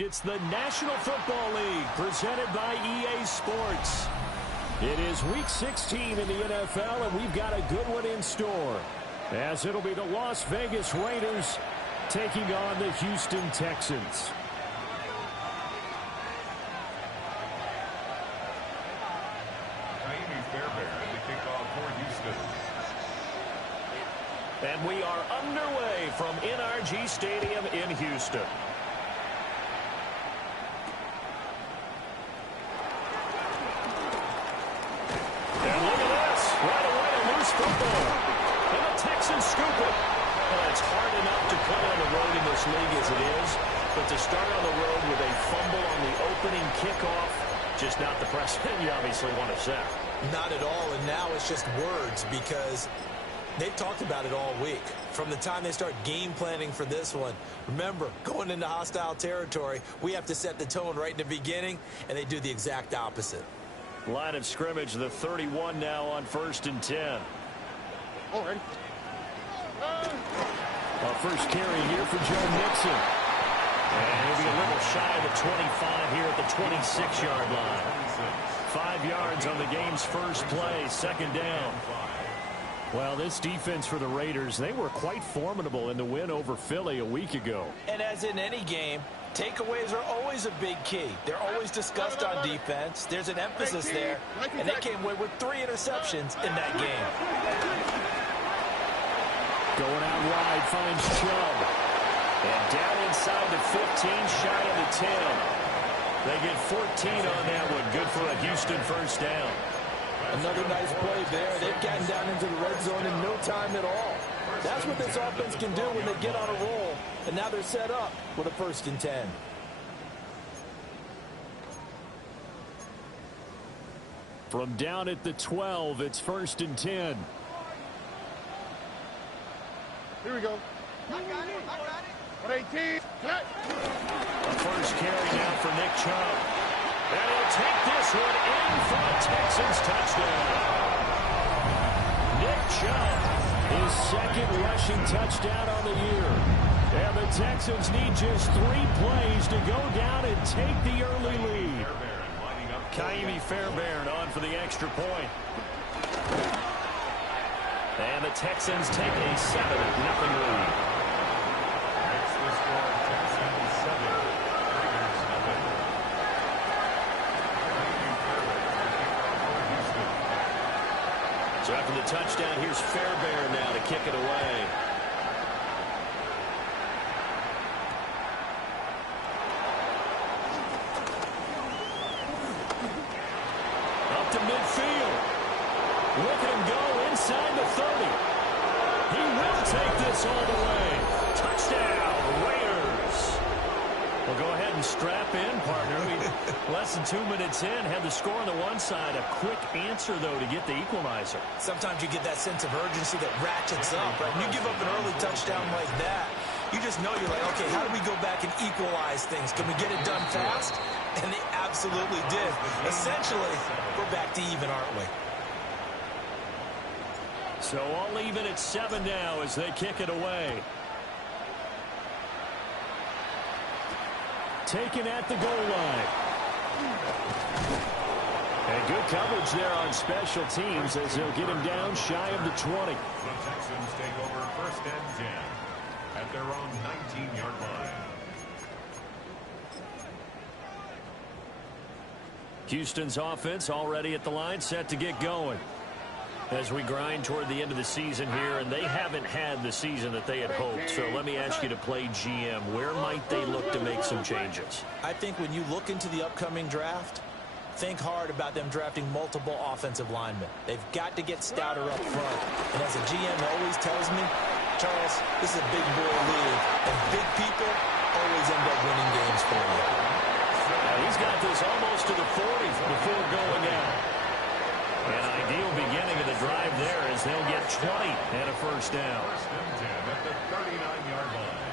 correct. It's the National Football League presented by EA Sports. It is Week 16 in the NFL, and we've got a good one in store, as it'll be the Las Vegas Raiders taking on the Houston Texans. And we are underway from NRG Stadium in Houston. And look at this. Right away, a loose football. And the Texans scoop it. Well, it's hard enough to play on the road in this league as it is, but to start on the road with a fumble on the opening kickoff, just not the precedent you obviously want to set. Not at all, and now it's just words because they've talked about it all week. From the time they start game planning for this one, remember, going into hostile territory, we have to set the tone right in the beginning, and they do the exact opposite. Line of scrimmage, the 31 now on 1st and 10. All right. Our first carry here for Joe Mixon. And he'll be a little shy of the 25 here at the 26-yard line. 5 yards on the game's first play, 2nd down. Well, this defense for the Raiders, they were quite formidable in the win over Philly a week ago. And as in any game, takeaways are always a big key. They're always discussed on defense. There's an emphasis there, and they came away with 3 interceptions in that game. Going out wide, finds Chubb. And down inside the 15, shy of the 10. They get 14 on that one. Good for a Houston first down. Another nice play there. They've gotten down into the red zone in no time at all. That's what this offense can do when they get on a roll. And now they're set up with a 1st and 10. From down at the 12, it's 1st and 10. Here we go. I got it. 18. A first carry now for Nick Chubb. And he'll take this one in for a Texans touchdown. Nick Chubb, his 2nd rushing touchdown on the year. And the Texans need just 3 plays to go down and take the early lead. Kaimi Fairbairn on for the extra point. And the Texans take a 7-0 lead. Next the score, Texans 7, Raiders 0. So after the touchdown, here's Fairbairn now to kick it away. Up to midfield. Look at him go inside the 30. He will take this all the way. Touchdown, Raiders. Well, go ahead and strap in, partner. Less than 2 minutes in, had the score on the one side. A quick answer, though, to get the equalizer. Sometimes you get that sense of urgency that ratchets up, right? When you give up an early touchdown like that, you just know you're like, okay, how do we go back and equalize things? Can we get it done fast? And they absolutely did. Essentially, we're back to even, aren't we? So all even at 7 now as they kick it away. Taken at the goal line. And good coverage there on special teams as they'll get him down shy of the 20. The Texans take over 1st and 10 at their own 19-yard line. Houston's offense already at the line, set to get going. As we grind toward the end of the season here, and they haven't had the season that they had hoped. So let me ask you to play GM. Where might they look to make some changes? I think when you look into the upcoming draft, think hard about them drafting multiple offensive linemen. They've got to get stouter up front. And as a GM always tells me, Charles, this is a big boy league, and big people always end up winning games for you. He's got this almost to the 40 before going out. An ideal beginning of the drive there as they'll get 20 and a first down. 1st and 10 at the 39-yard line.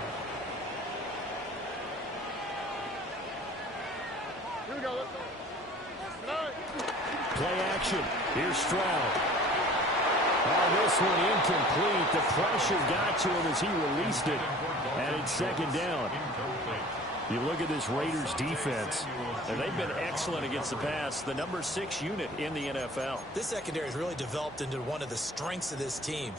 Here we go. Play action. Here's Stroud. Oh, this one incomplete. The pressure got to him as he released it. And it's 2nd down. Incomplete. You look at this Raiders defense, and they've been excellent against the pass, the number 6 unit in the NFL. This secondary has really developed into one of the strengths of this team.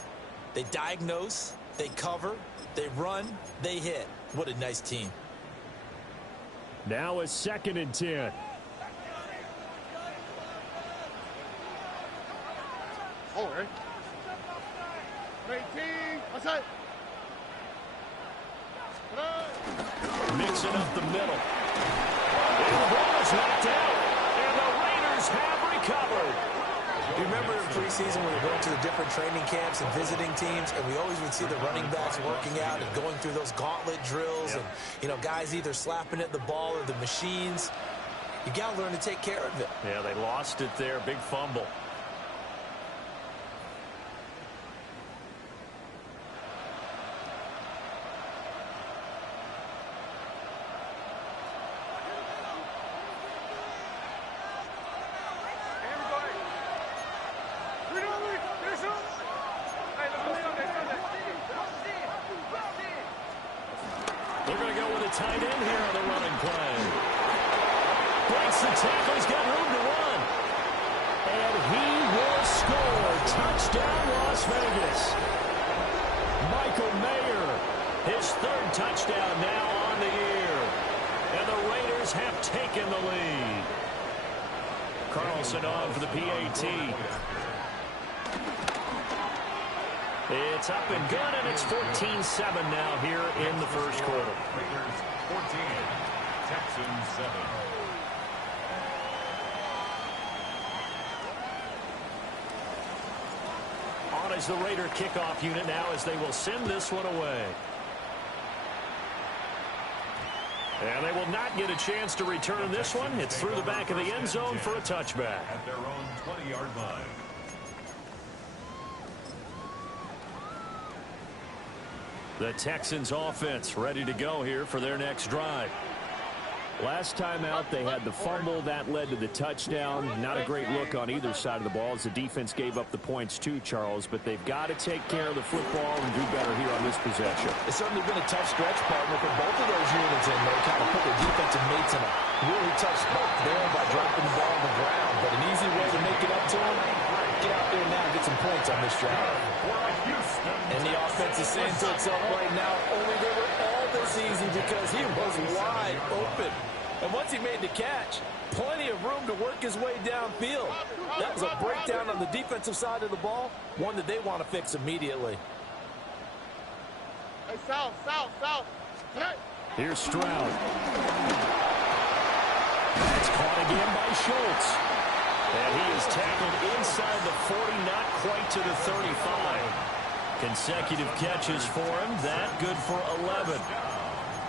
They diagnose, they cover, they run, they hit. What a nice team. Now a 2nd and 10. Oh, right. 18. Outside. Mixing up the middle. And the ball is knocked out. And the Raiders have recovered. You remember in preseason when we were going to the different training camps and visiting teams, and we always would see the running backs working out and going through those gauntlet drills, and, you know, guys either slapping at the ball or the machines. You got to learn to take care of it. Yeah, they lost it there. Big fumble. They're going to go with a tight end here on the running play. Breaks the tackle. He's got room to run. And he will score. Touchdown, Las Vegas. Michael Mayer, his 3rd touchdown now on the year. And the Raiders have taken the lead. Carlson on for the PAT. It's up and good, and it's 14-7 now here in the first quarter. Raiders 14, Texans 7. On is the Raider kickoff unit now as they will send this one away. And they will not get a chance to return this one. It's through the back of the end zone for a touchback. At their own 20-yard line. The Texans offense ready to go here for their next drive. Last time out, they had the fumble. That led to the touchdown. Not a great look on either side of the ball as the defense gave up the points too, Charles. But they've got to take care of the football and do better here on this possession. It's certainly been a tough stretch, partner, for both of those units in there. Kind of put their defensive mates in a really tough spot there by dropping the ball on the ground. But an easy way to make it up to them, get out there now and get some points on this drive. And the offense is saying to itself right now, only they were all this easy because he was wide open. And once he made the catch, plenty of room to work his way downfield. That was a breakdown on the defensive side of the ball, one that they want to fix immediately. Hey, south. Hey. Here's Stroud. That's caught again by Schultz. And he is tackled inside the 40, not quite to the 35. Consecutive catches for him. That good for 11.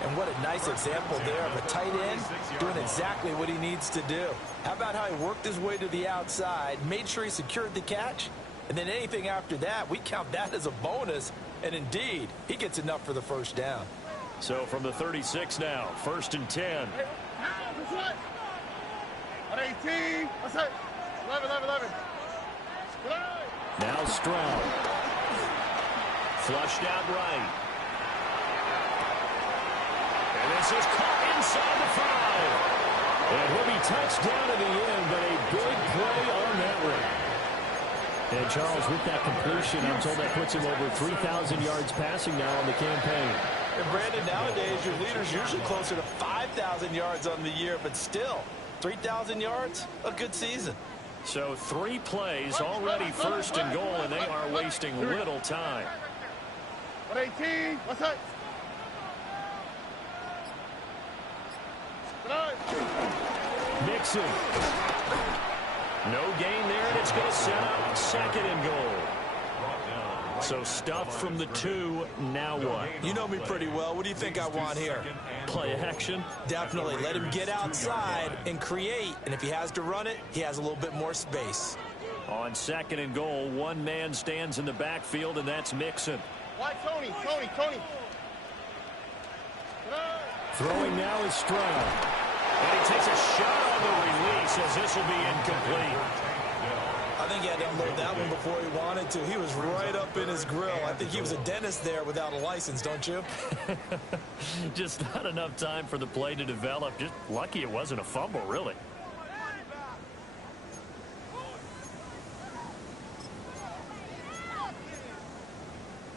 And what a nice example there of a tight end doing exactly what he needs to do. How about how he worked his way to the outside, made sure he secured the catch, and then anything after that, we count that as a bonus. And indeed, he gets enough for the first down. So from the 36 now, 1st and 10. 18. That's it. 11. Now Stroud. Flushed out right. And this is caught inside the 5. And he'll be touched down at the end, but a big play on that run. And Charles, with that completion, I'm told that puts him over 3,000 yards passing now on the campaign. And Brandon, nowadays, your leader's usually closer to 5,000 yards on the year, but still, 3,000 yards, a good season. So 3 plays already 1st and goal, and they are wasting little time. 18. What's that? Mixon. No gain there, and it's going to set up 2nd and goal. So stuffed from the 2, now what? You know me pretty well. What do you think I want here? Play action? Definitely. Let him get outside and create. And if he has to run it, he has a little bit more space. On 2nd and goal, one man stands in the backfield, and that's Mixon. Why, Tony? Throwing now is Stroud. And he takes a shot on the release as this will be incomplete. I think think he had to unload that one before he wanted to. He was right up in his grill. I think he was a dentist there without a license, don't you? Just not enough time for the play to develop. Just lucky it wasn't a fumble, really.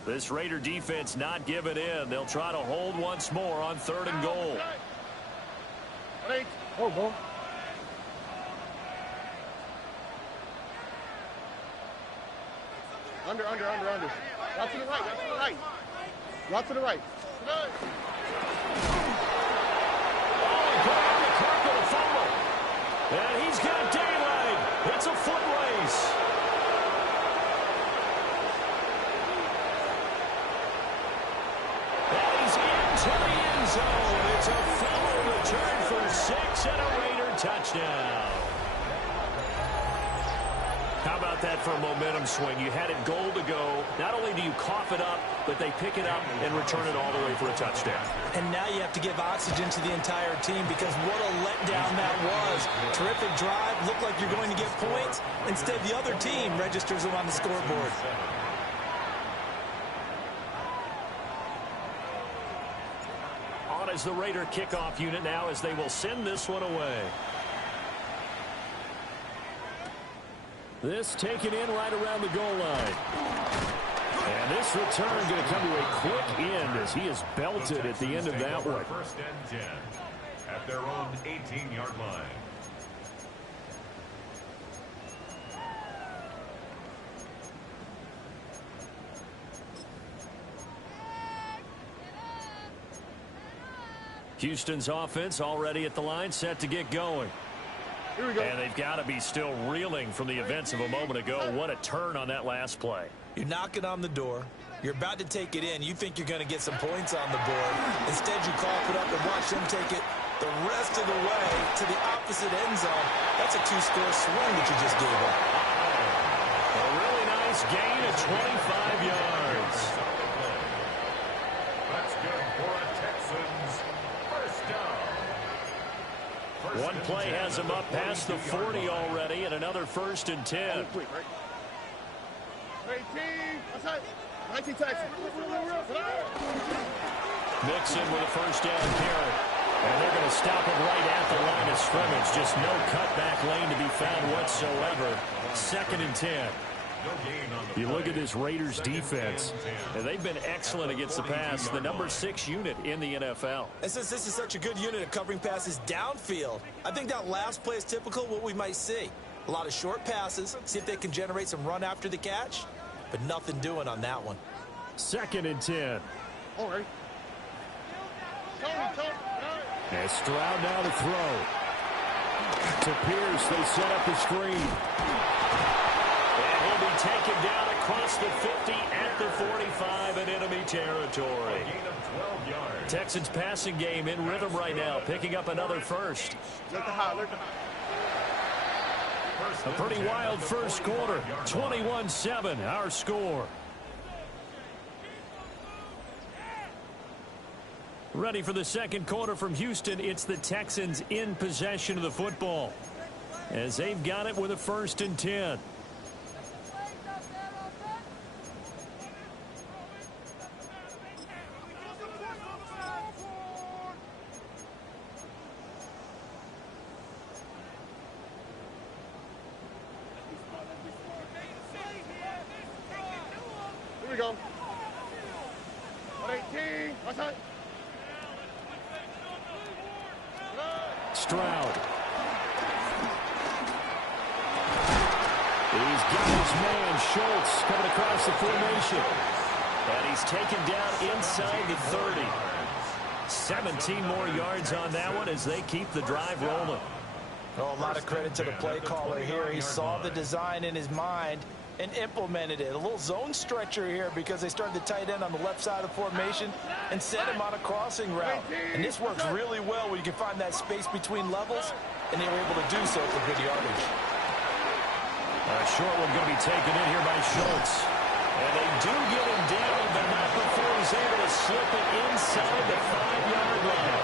This Raider defense not giving in. They'll try to hold once more on 3rd and goal. Oh, go. Under. Route to the right, route to the right. Route to the right. Oh, going on the clock with a fumble. And he's got daylight. It's a foot race. And he's into the end zone. It's a fumble return for 6 and a Raider touchdown. How about that for a momentum swing? You had it goal to go. Not only do you cough it up, but they pick it up and return it all the way for a touchdown. And now you have to give oxygen to the entire team because what a letdown that was. Terrific drive. Looked like you're going to get points. Instead, the other team registers them on the scoreboard. On as the Raider kickoff unit now as they will send this one away. This taken in right around the goal line. And this return going to come to a quick end as he is belted at the end of that one. 1st and 10 at their own 18-yard line. Houston's offense already at the line, set to get going. Here we go. And they've got to be still reeling from the events of a moment ago. What a turn on that last play. You're knocking on the door. You're about to take it in. You think you're going to get some points on the board. Instead, you cough it up and watch them take it the rest of the way to the opposite end zone. That's a 2-score swing that you just gave up. A really nice gain of 25 yards. That's good for a Texans first down. One play has him up past the 40 already, and another 1st and 10. 19 Texans. Mixon with a 1st down carry. And they're going to stop it right at the line of scrimmage. Just no cutback lane to be found whatsoever. 2nd and 10. You look at this Raiders defense, and they've been excellent against the pass, the number 6 unit in the NFL. And since this is such a good unit of covering passes downfield, I think that last play is typical of what we might see. A lot of short passes, see if they can generate some run after the catch, but nothing doing on that one. 2nd and 10. All right. And Stroud now to throw. To Pierce, they set up the screen. And he'll be taken down across the 50 at the 45 in enemy territory. Texans passing game in rhythm right now, picking up another 1st. A pretty wild first quarter. 21-7, our score. Ready for the 2nd quarter from Houston. It's the Texans in possession of the football as they've got it with a 1st and 10. Here we go. 118. Outside. Stroud. He's got his man, Schultz, coming across the formation. And he's taken down inside the 30. 17 more yards on that one as they keep the drive rolling. Oh, a lot of credit to the play caller here. He saw the design in his mind and implemented it. A little zone stretcher here because they started the tight end on the left side of the formation and set him on a crossing route. And this works really well when you can find that space between levels, and they were able to do so for good yardage. A short one going to be taken in here by Schultz. And they do get him down, but not before he's able to slip it inside the 5-yard line.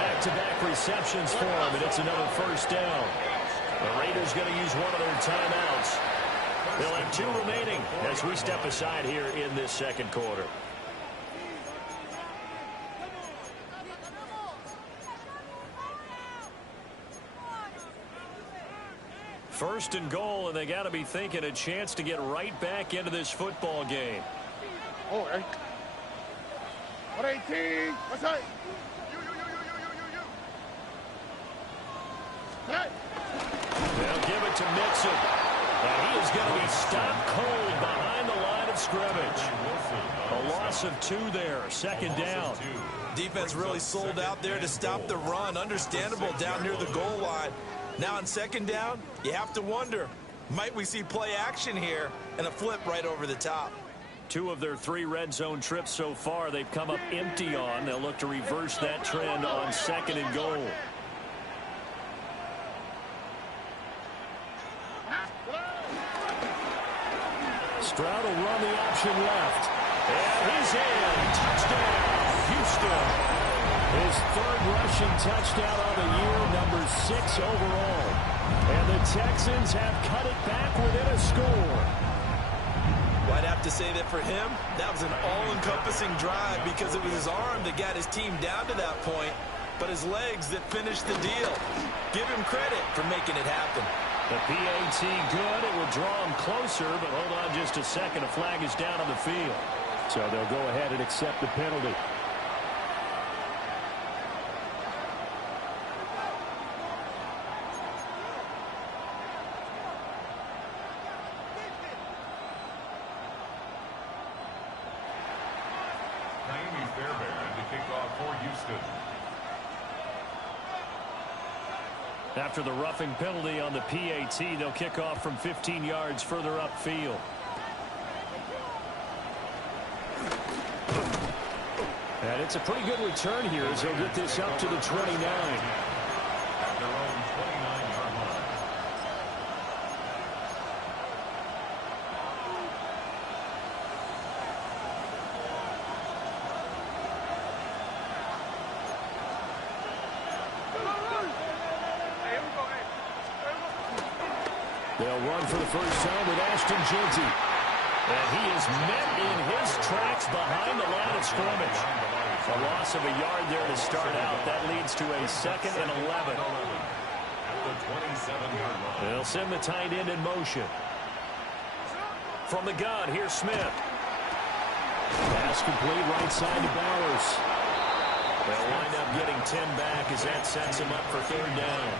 Back-to-back receptions for him, and it's another 1st down. The Raiders going to use one of their timeouts. They'll have 2 remaining as we step aside here in this second quarter. First and goal, and they got to be thinking a chance to get right back into this football game. Oh, hey. 118. What's that? Hey. They'll give it to Mixon. And he is going to be stopped cold behind the line of scrimmage. A loss of 2 there, second down. Defense really sold out there to stop the run. Understandable down near the goal line. Now on second down, you have to wonder, might we see play action here and a flip right over the top? 2 of their 3 red zone trips so far they've come up empty on. They'll look to reverse that trend on second and goal. Stroud will run the option left. And he's in. Touchdown, Houston. His 3rd rushing touchdown on the year, number 6 overall. And the Texans have cut it back within a score. Well, I'd have to say that for him, that was an all-encompassing drive because it was his arm that got his team down to that point, but his legs that finished the deal. Give him credit for making it happen. The PAT good. It will draw him closer, but hold on just a second. A flag is down on the field. So they'll go ahead and accept the penalty. After the roughing penalty on the PAT, they'll kick off from 15 yards further upfield. And it's a pretty good return here as they'll get this up to the 29. At their own 29-yard line. They'll run for the first time with Ashton Jeanty. And he is met in his tracks behind the line of scrimmage. A loss of a yard there to start out. That leads to a 2nd and 11. At the 27-yard line. They'll send the tight end in motion. From the gun, here's Smith. Pass complete right side to Bowers. They'll wind up getting 10 back as that sets him up for 3rd down.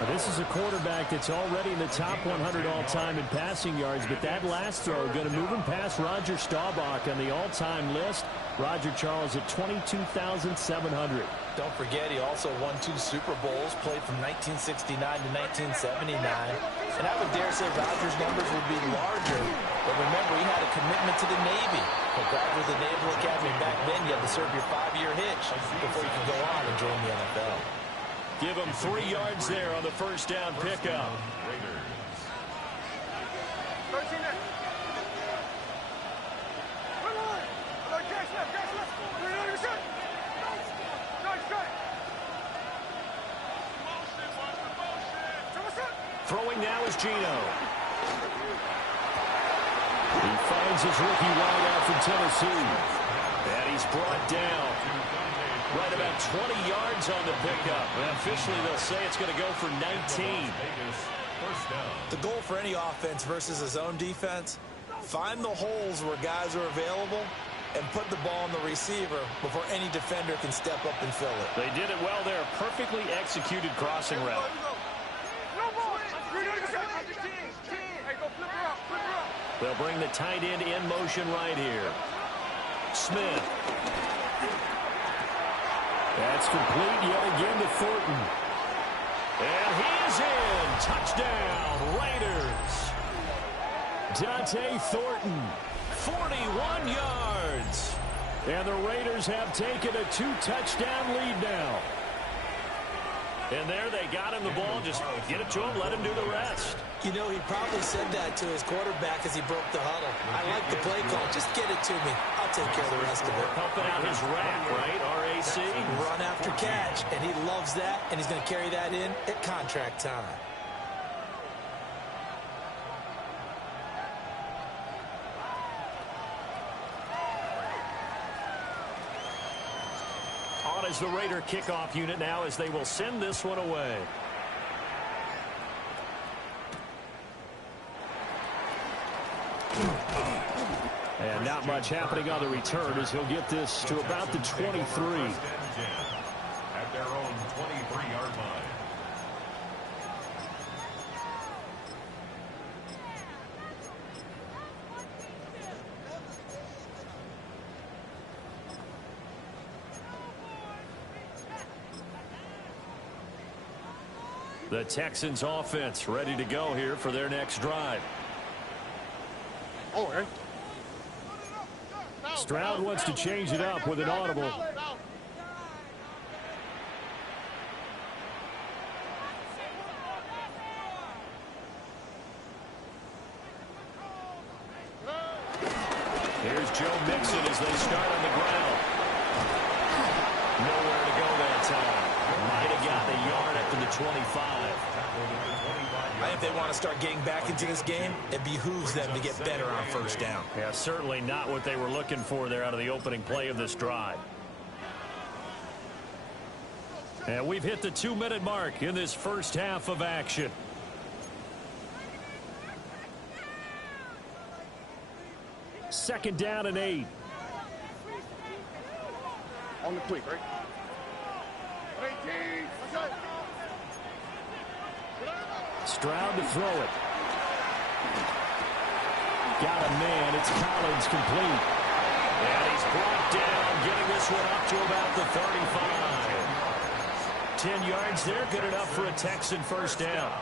Now, this is a quarterback that's already in the top 100 all-time in passing yards, but that last throw going to move him past Roger Staubach on the all-time list. Roger Charles at 22,700. Don't forget, he also won 2 Super Bowls, played from 1969 to 1979. And I would dare say Roger's numbers would be larger. But remember, he had a commitment to the Navy. But graduate the Naval Academy back then, you had to serve your 5-year hitch before you could go on and join the NFL. Give him 3 yards there on the first down pickup. Throwing now is Geno. He finds his rookie wideout from Tennessee. And he's brought down. Right about 20 yards on the pickup. And officially, they'll say it's going to go for 19. The goal for any offense versus a zone defense, find the holes where guys are available and put the ball on the receiver before any defender can step up and fill it. They did it well there. Perfectly executed crossing route. They'll bring the tight end in motion right here. Smith. That's complete yet again to Thornton. And he is in. Touchdown, Raiders. Dante Thornton, 41 yards. And the Raiders have taken a 2-touchdown lead now. And there they got him the ball. Just get it to him, let him do the rest. You know, he probably said that to his quarterback as he broke the huddle. I like the play call. Just get it to me. I'll take care of the rest of it. Helping out his rack, right? RAC. Run after catch. And he loves that. And he's going to carry that in at contract time. on as the Raider kickoff unit now as they will send this one away. And not much happening on the return as he'll get this to about the 23. At their own 23-yard line. The Texans offense ready to go here for their next drive. Oh, Stroud wants to change it up with an audible. Here's Joe Mixon as they start on the ground. Nowhere to go that time. Might have gotten a yard up to the 25. I think they want to start getting back into this game. It behooves them to get better on first down. Yeah, certainly not what they were looking for there out of the opening play of this drive. And we've hit the 2-minute mark in this first half of action. Second down and 8. On the quick, right? Stroud to throw it. Got a man. It's Collins complete. And he's brought down, getting this one up to about the 35. 10 yards there, good enough for a Texan first down.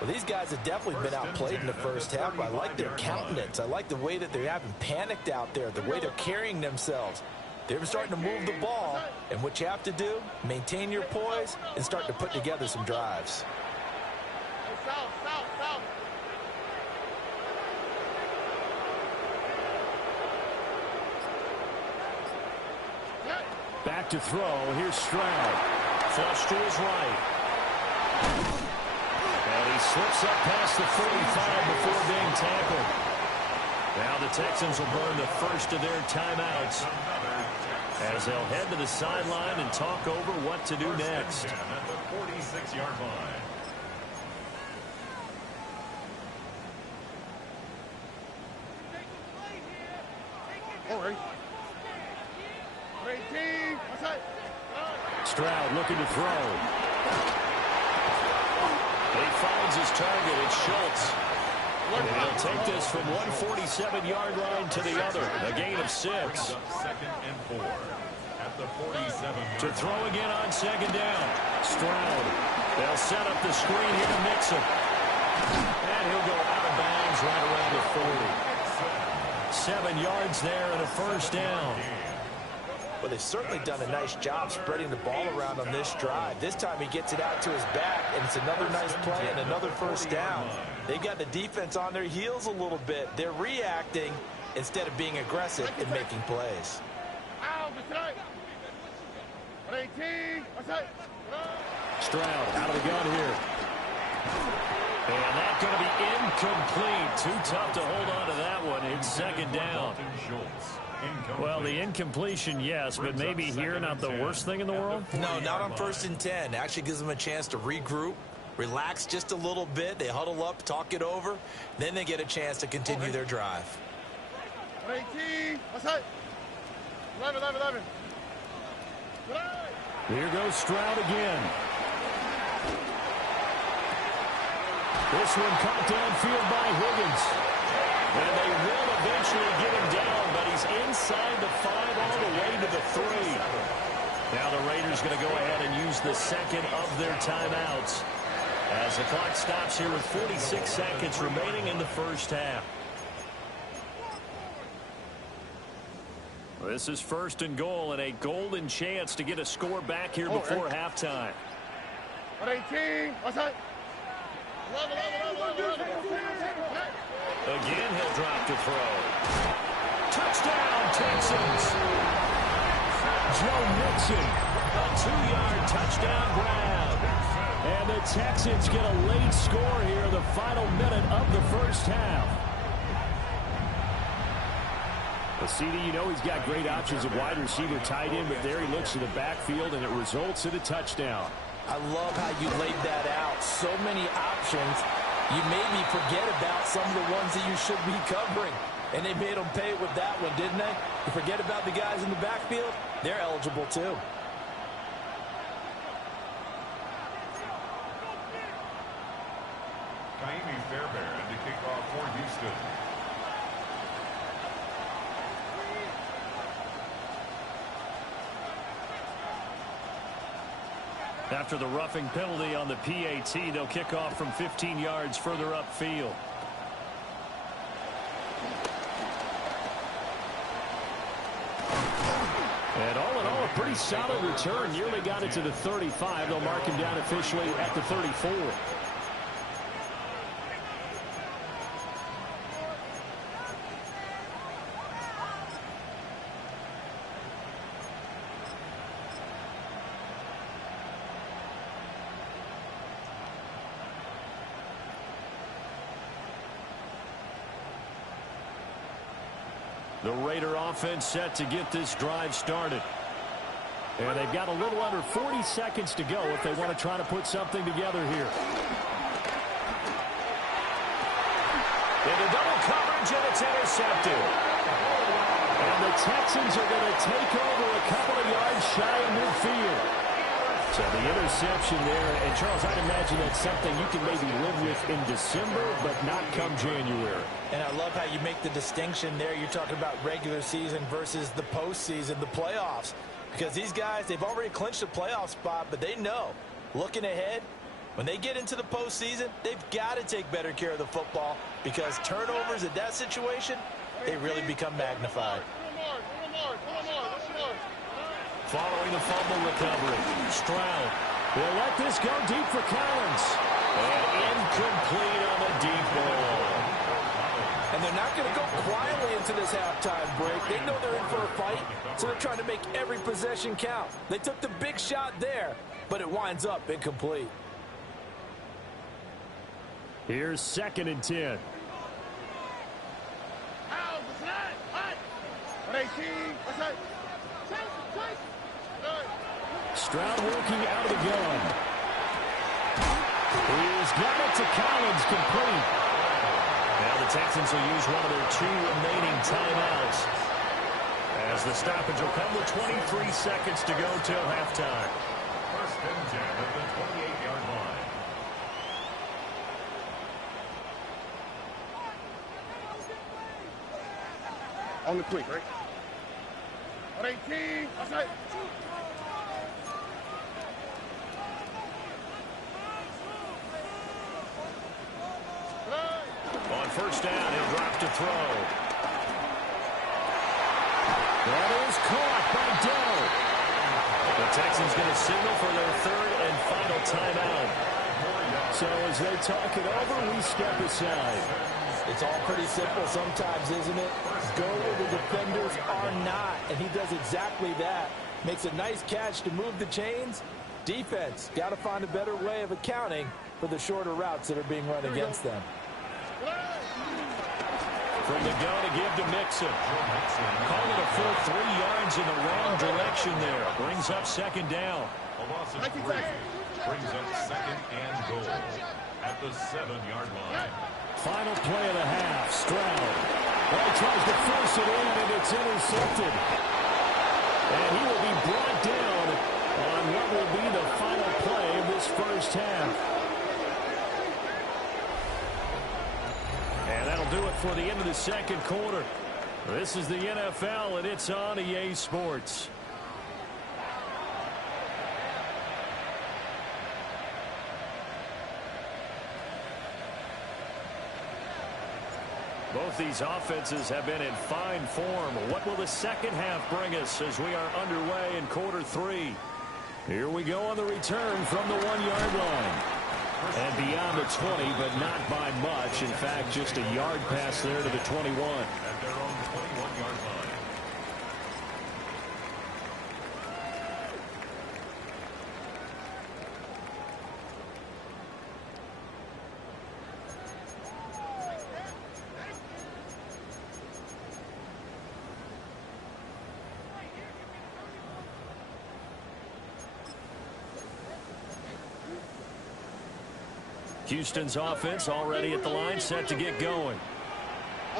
Well, these guys have definitely been outplayed in the first half, but I like their countenance. I like the way that they haven't panicked out there, the way they're carrying themselves. They're starting to move the ball, and what you have to do, maintain your poise and start to put together some drives. Back to throw. Here's Stroud. Flush to his right. And he slips up past the 45 before being tackled. Now the Texans will burn the first of their timeouts as they'll head to the sideline and talk over what to do next. At the 46-yard line. Stroud looking to throw. He finds his target. It's Schultz. And he'll take this from 147-yard line to the other. A gain of 6. Second and 4 at the 47. To throw again on second down. Stroud. They'll set up the screen here to Mixon. And he'll go out of bounds right around the 40. 7 yards there and a first down. Well, they've certainly done a nice job spreading the ball around on this drive. This time he gets it out to his back, and it's another nice play and another first down. They got the defense on their heels a little bit. They're reacting instead of being aggressive in making plays. Stroud out of the gun here. And that's going to be incomplete. Too tough to hold on to that one. It's second down. Well, the incompletion, yes, but maybe here not the worst thing in the world? No, not on 1st and 10. Actually gives them a chance to regroup, relax just a little bit. They huddle up, talk it over. Then they get a chance to continue their drive. 11. Here goes Stroud again. This one caught downfield by Higgins. And they will eventually get him down, but he's inside the 5 all the way to the 3. Now the Raiders going to go ahead and use the second of their timeouts as the clock stops here with 46 seconds remaining in the first half. This is 1st and goal and a golden chance to get a score back here before halftime. 18. Again, he'll drop to throw. Touchdown, Texans! Joe Mixon, a 2-yard touchdown grab. And the Texans get a late score here in the final minute of the first half. Well, CD, you know he's got great options of wide receiver tight end, but there he looks to the backfield, and it results in a touchdown. I love how you laid that out. So many options. You made me forget about some of the ones that you should be covering. And they made them pay with that one, didn't they? You forget about the guys in the backfield? They're eligible too. Kaimi Fairbairn to kick off for Houston. After the roughing penalty on the PAT, they'll kick off from 15 yards further upfield. And all in all, a pretty solid return. Nearly got it to the 35. They'll mark him down officially at the 34. The Raider offense set to get this drive started. And they've got a little under 40 seconds to go if they want to try to put something together here. Into double coverage, and it's intercepted. And the Texans are going to take over a couple of yards shy of midfield. So the interception there, and Charles, I'd imagine that's something you can maybe live with in December, but not come January. And I love how you make the distinction there. You're talking about regular season versus the postseason, the playoffs. Because these guys, they've already clinched a playoff spot, but they know, looking ahead, when they get into the postseason, they've got to take better care of the football because turnovers in that situation, they really become magnified. Following the fumble recovery, Stroud will let this go deep for Collins. And incomplete on the deep ball. And they're not going to go quietly into this halftime break. They know they're in for a fight, so they're trying to make every possession count. They took the big shot there, but it winds up incomplete. Here's 2nd and 10. Stroud working out of the gun. He's got it to Collins, complete. Now the Texans will use one of their 2 remaining timeouts as the stoppage will come with 23 seconds to go till halftime. 1st and 10 at the 28-yard line. On the quick, right? 18, outside. On 1st down, he'll drop to throw. That is caught by Dell. The Texans going to signal for their 3rd and final timeout. So as they talk it over, we step aside. It's all pretty simple sometimes, isn't it? Go where the defenders are not, and he does exactly that. Makes a nice catch to move the chains. Defense, got to find a better way of accounting for the shorter routes that are being run against them. From the gun to give to Mixon. Calling it a full 3 yards in the wrong direction there. Brings up 2nd down. A loss of 3 brings up 2nd and goal at the 7-yard line. Final play of the half. Stroud. Well, tries to force it in, and it's intercepted. And he will be brought down on what will be the final play of this 1st half. And that'll do it for the end of the 2nd quarter. This is the NFL, and it's on EA Sports. Both these offenses have been in fine form. What will the 2nd half bring us as we are underway in quarter 3? Here we go on the return from the 1-yard line. And beyond the 20, but not by much. In fact, just a yard pass there to the 21. At their own 21-yard line. Houston's offense already at the line, set to get going.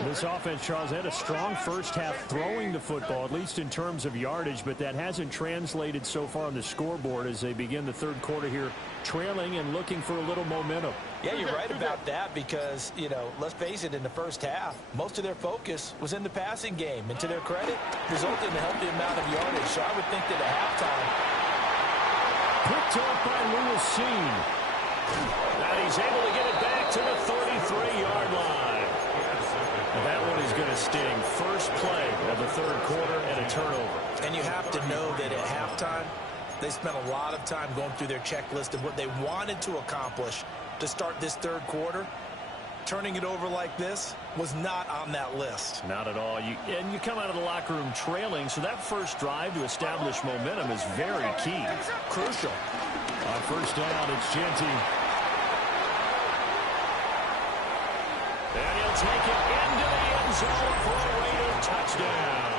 This offense, Charles, had a strong first half throwing the football, at least in terms of yardage, but that hasn't translated so far on the scoreboard as they begin the third quarter here, trailing and looking for a little momentum. Yeah, you're right about that because, you know, let's face it, in the first half, most of their focus was in the passing game. And to their credit, resulted in a healthy amount of yardage. So I would think that at halftime. Picked up by Lewis Seen. And he's able to get it back to the 33-yard line. That one is going to sting. First play of the third quarter and a turnover. And you have to know that at halftime, they spent a lot of time going through their checklist of what they wanted to accomplish to start this third quarter. Turning it over like this was not on that list. Not at all. And you come out of the locker room trailing, so that first drive to establish momentum is very key. Crucial. On first down, it's Genty. And he'll take it into the end zone for a Raider touchdown.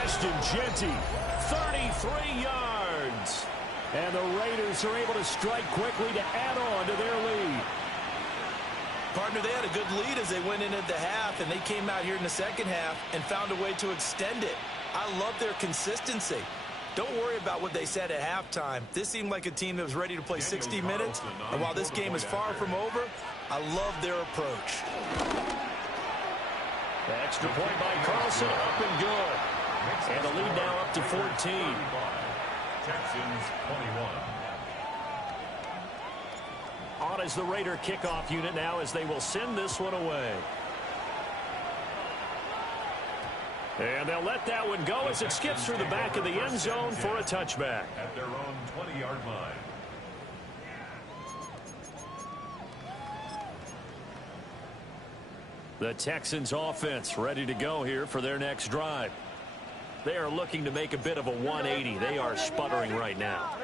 Ashton Genty, 33 yards. And the Raiders are able to strike quickly to add on to their lead. Partner, they had a good lead as they went into the half, and they came out here in the second half and found a way to extend it. I love their consistency. Don't worry about what they said at halftime. This seemed like a team that was ready to play 60 minutes, and while this game is far from over, I love their approach. The extra point by Carlson, up and good. And the lead now up to 14. Texans 21. On is the Raider kickoff unit now as they will send this one away. And they'll let that one go as it skips through the back of the end zone for a touchback. At their own 20-yard line. The Texans offense ready to go here for their next drive. They are looking to make a bit of a 180. They are sputtering right now.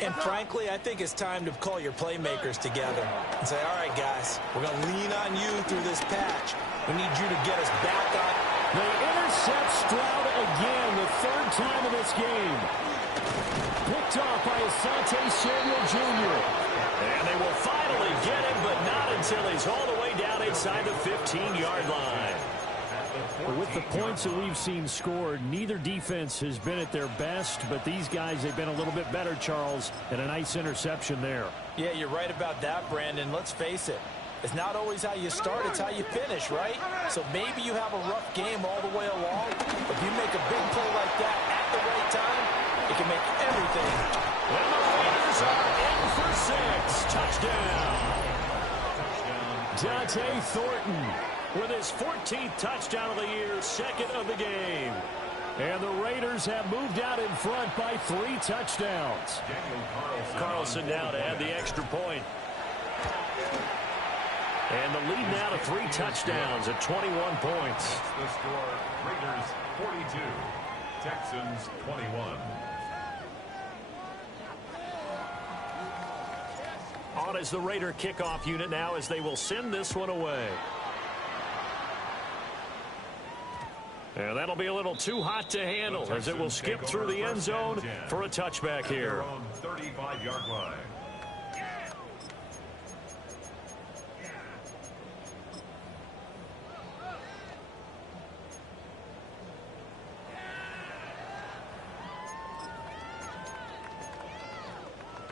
And frankly, I think it's time to call your playmakers together and say, all right, guys, we're going to lean on you through this patch. We need you to get us back on. They intercept Stroud again, the third time in this game. Picked off by Asante Samuel Jr. And they will finally get him, but not until he's all the way down inside the 15-yard line. With the points that we've seen scored, neither defense has been at their best, but these guys, they've been a little bit better, Charles, and a nice interception there. Yeah, you're right about that, Brandon. Let's face it. It's not always how you start, it's how you finish, right? So maybe you have a rough game all the way along, but if you make a big play like that at the right time, it can make everything. And the Raiders are in for 6. Touchdown. Dante Thornton With his 14th touchdown of the year, second of the game. And the Raiders have moved out in front by 3 touchdowns. Carlson now to add the extra point. And the lead now to 3 touchdowns at 21 points. The score, Raiders 42, Texans 21. On is the Raider kickoff unit now as they will send this one away. And that'll be a little too hot to handle as it will skip through the end zone for a touchback here. 35-yard line.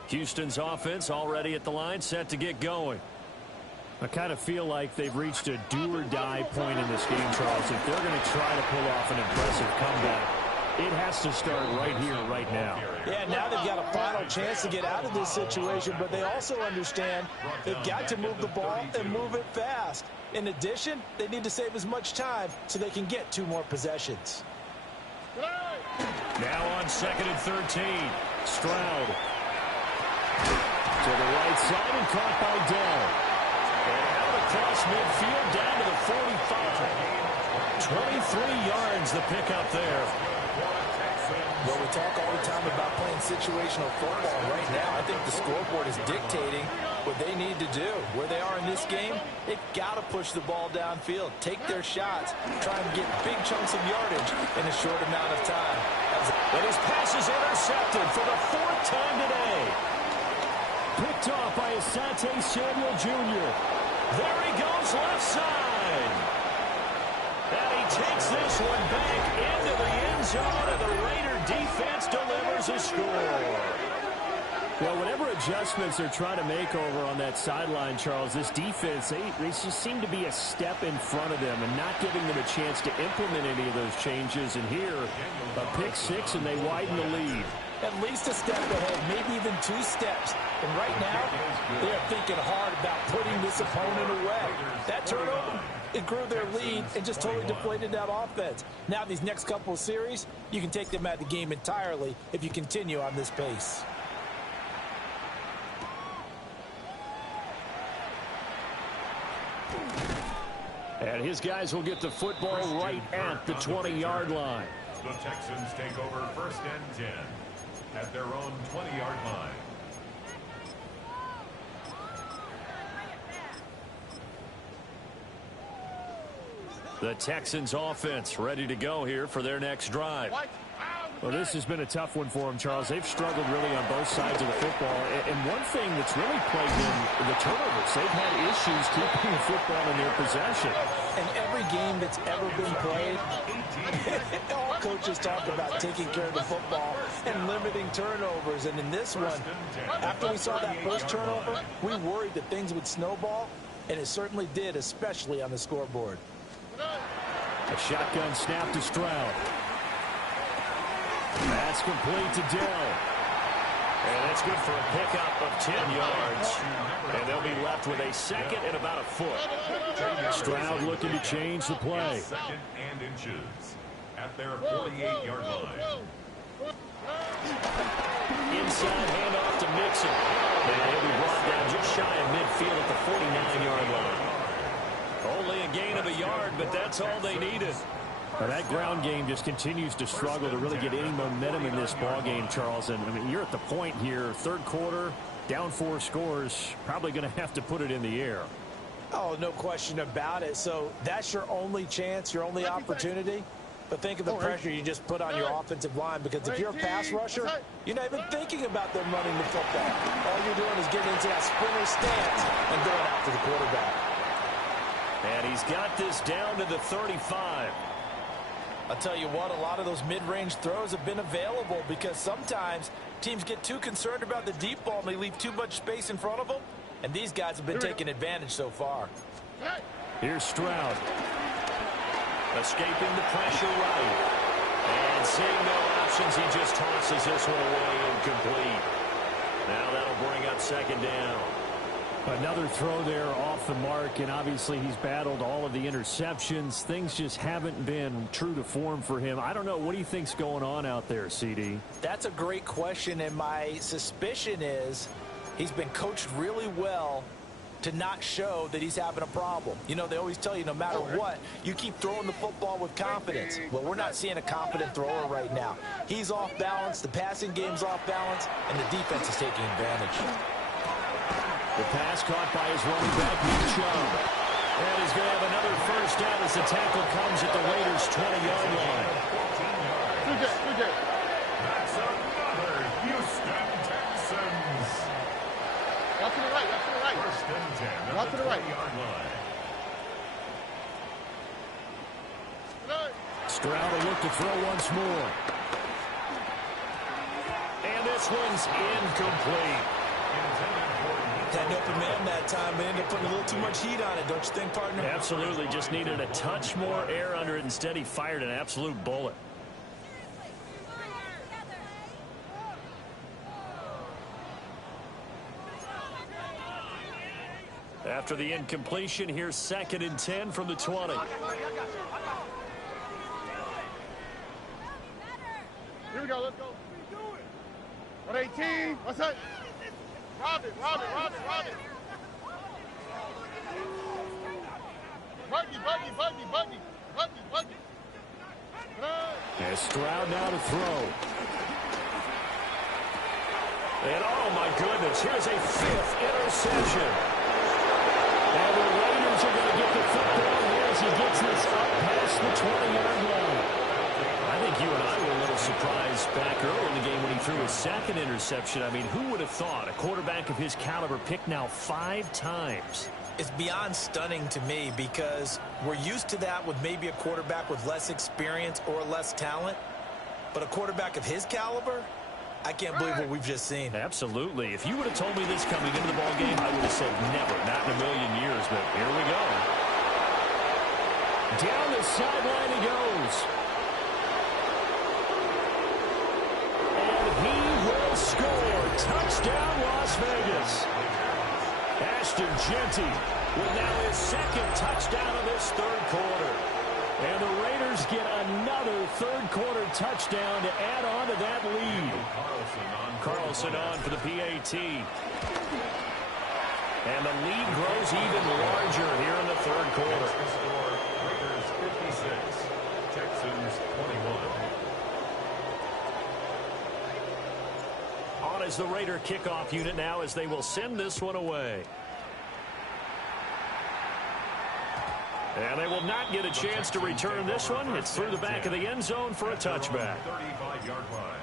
Houston's offense already at the line, set to get going. I kind of feel like they've reached a do-or-die point in this game, Charles. If they're going to try to pull off an impressive comeback, it has to start right here, right now. Yeah, now they've got a final chance to get out of this situation, but they also understand they've got to move the ball and move it fast. In addition, they need to save as much time so they can get 2 more possessions. Now on 2nd and 13. Stroud to the right side and caught by Dell. And out across midfield down to the 45. 23 yards the pickup there. Well, we talk all the time about playing situational football. Right now, I think the scoreboard is dictating what they need to do. Where they are in this game, they've got to push the ball downfield, take their shots, try and get big chunks of yardage in a short amount of time. And his pass is intercepted for the 4th time today. Picked off by Asante Samuel Jr. There he goes left side. And he takes this one back into the end zone, and the Raider defense delivers a score. Well, whatever adjustments they're trying to make over on that sideline, Charles, this defense, they just seem to be a step in front of them and not giving them a chance to implement any of those changes. And here, a pick six, and they widen the lead. At least a step ahead, maybe even 2 steps. And right now, they are thinking hard about putting this opponent away. That turnover, it grew their lead and just totally deflated that offense. Now, these next couple of series, you can take them out of the game entirely if you continue on this pace. And his guys will get the football right at the 20-yard line. The Texans take over 1st and 10 at their own 20-yard line. The Texans offense ready to go here for their next drive. Well, this has been a tough one for them, Charles. They've struggled really on both sides of the football. And one thing that's really plagued them, the turnovers. They've had issues keeping the football in their possession. And every game that's ever been played, all coaches talk about taking care of the football and limiting turnovers. And in this one, after we saw that first turnover, we worried that things would snowball, and it certainly did, especially on the scoreboard. A shotgun snap to Stroud. That's complete to Dell. And that's good for a pickup of 10 yards. And they'll be left with a second and about a foot. Stroud looking to change the play. 2nd and inches at their 48-yard line. Inside handoff to Mixon. And he'll be brought down just shy of midfield at the 49-yard line. Only a gain of a yard, but that's all they needed. Well, that ground game just continues to struggle to really get any momentum in this ball game, Charles. And I mean, you're at the point here, 3rd quarter, down 4 scores, probably going to have to put it in the air. Oh, no question about it. So that's your only chance, your only opportunity. But think of the pressure you just put on your offensive line, because if you're a pass rusher, you're not even thinking about them running the football. All you're doing is getting into that sprinter stance and going after the quarterback. And he's got this down to the 35. I'll tell you what, a lot of those mid-range throws have been available because sometimes teams get too concerned about the deep ball and they leave too much space in front of them. And these guys have been taking advantage so far. Here's Stroud. Escaping the pressure right. And seeing no options, he just tosses this one away incomplete. Now that'll bring up 2nd down. Another throw there off the mark, and obviously he's battled all of the interceptions. Things just haven't been true to form for him. I don't know. What do you think's going on out there, CD? That's a great question, and my suspicion is he's been coached really well to not show that he's having a problem. You know, they always tell you no matter what, you keep throwing the football with confidence. Well, we're not seeing a confident thrower right now. He's off balance, the passing game's off balance, and the defense is taking advantage. The pass caught by his running back, Nick Chubb. And he's going to have another first down as the tackle comes at the Raiders' 20-yard line. That's another Houston Texans. Out to the right, out to the right. 1st and 10 Out to the right. 20-yard line. Stroud will look to throw once more. And this one's incomplete. Had an open man that time, but ended up putting a little too much heat on it, don't you think, partner? Absolutely. Just needed a touch more air under it. Instead, he fired an absolute bullet. After the incompletion, here's 2nd and 10 from the 20. Here we go, let's go. 118, what's that? Rob it. Buggy. And Stroud now to throw. And oh my goodness, here's a 5th interception. And the Raiders are going to get the football here as he gets this up past the 20-yard line. I think you and I were a little surprise back early in the game when he threw his second interception. I mean, who would have thought a quarterback of his caliber picked now 5 times? It's beyond stunning to me because we're used to that with maybe a quarterback with less experience or less talent. But a quarterback of his caliber, I can't believe what we've just seen. Absolutely. If you would have told me this coming into the ballgame, I would have said never, not in a million years. But here we go. Down the sideline he goes. And he will score. Touchdown, Las Vegas. Ashton Jeanty with now his second touchdown of this third quarter. And the Raiders get another third-quarter touchdown to add on to that lead. Carlson on for the PAT. And the lead grows even larger here in the third quarter. Raiders 56, Texans 21. On is the Raider kickoff unit now as they will send this one away. And they will not get a chance to return this one. It's through the back of the end zone for a touchback. 35-yard line.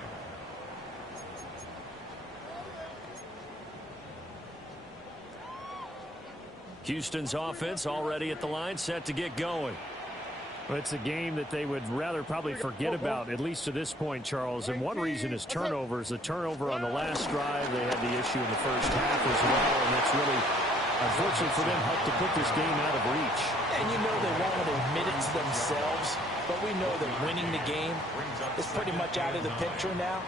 Houston's offense already at the line, set to get going. Well, it's a game that they would rather probably forget about, at least to this point, Charles. And one reason is turnovers. The turnover on the last drive, they had the issue in the first half as well. And that's really, unfortunately for them, helped to put this game out of reach. And you know they won't admit it to themselves, but we know that winning the game is pretty much out of the picture now.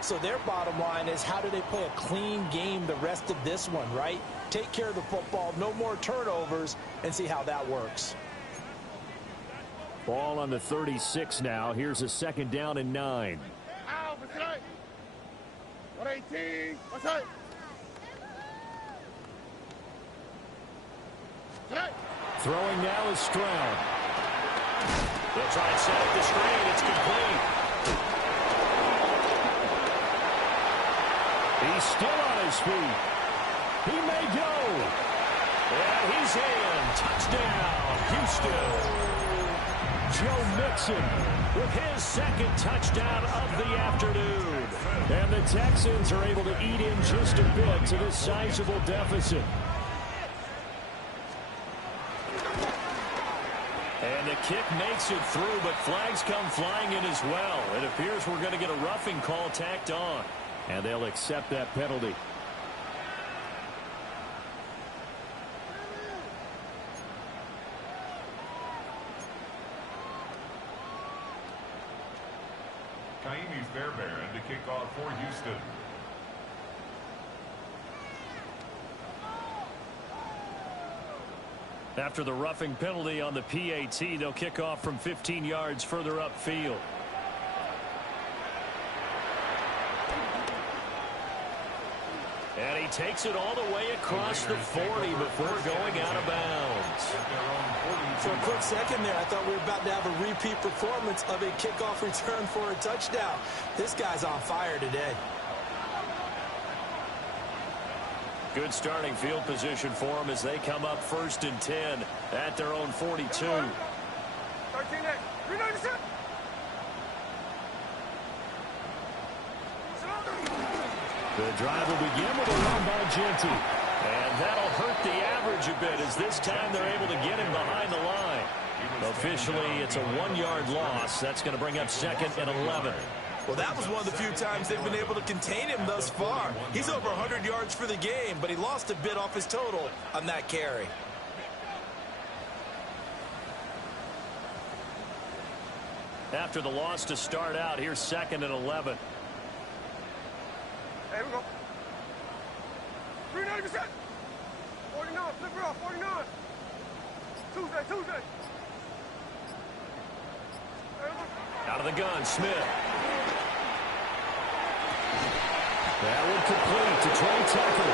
So their bottom line is, how do they play a clean game the rest of this one, right? Take care of the football, no more turnovers, and see how that works. Ball on the 36 now. Here's a second down and 9. 118. What's that? Throwing now is Stroud. They'll try and set up the screen. It's complete. He's still on his feet. He may go. And he's in. Touchdown, Houston. Joe Mixon with his second touchdown of the afternoon. And the Texans are able to eat in just a bit to this sizable deficit. And the kick makes it through, but flags come flying in as well. It appears we're going to get a roughing call tacked on. And they'll accept that penalty. Kaimi Fairbairn to kick off for Houston. After the roughing penalty on the PAT, they'll kick off from 15 yards further upfield. And he takes it all the way across the 40 before going out of bounds. For a quick second there, I thought we were about to have a repeat performance of a kickoff return for a touchdown. This guy's on fire today. Good starting field position for them as they come up 1st and 10 at their own 42. 13-8. The drive will begin with a run by Jeanty. And that'll hurt the average a bit as this time they're able to get him behind the line. Officially, it's a 1-yard loss. That's going to bring up 2nd and 11. Well, that was one of the few times they've been able to contain him thus far. He's over 100 yards for the game, but he lost a bit off his total on that carry. After the loss to start out, here's 2nd and 11. Hey, we go. 390%. 49. Flip it off. 49. Tuesday. Out of the gun, Smith. That one complete to Trey Tucker.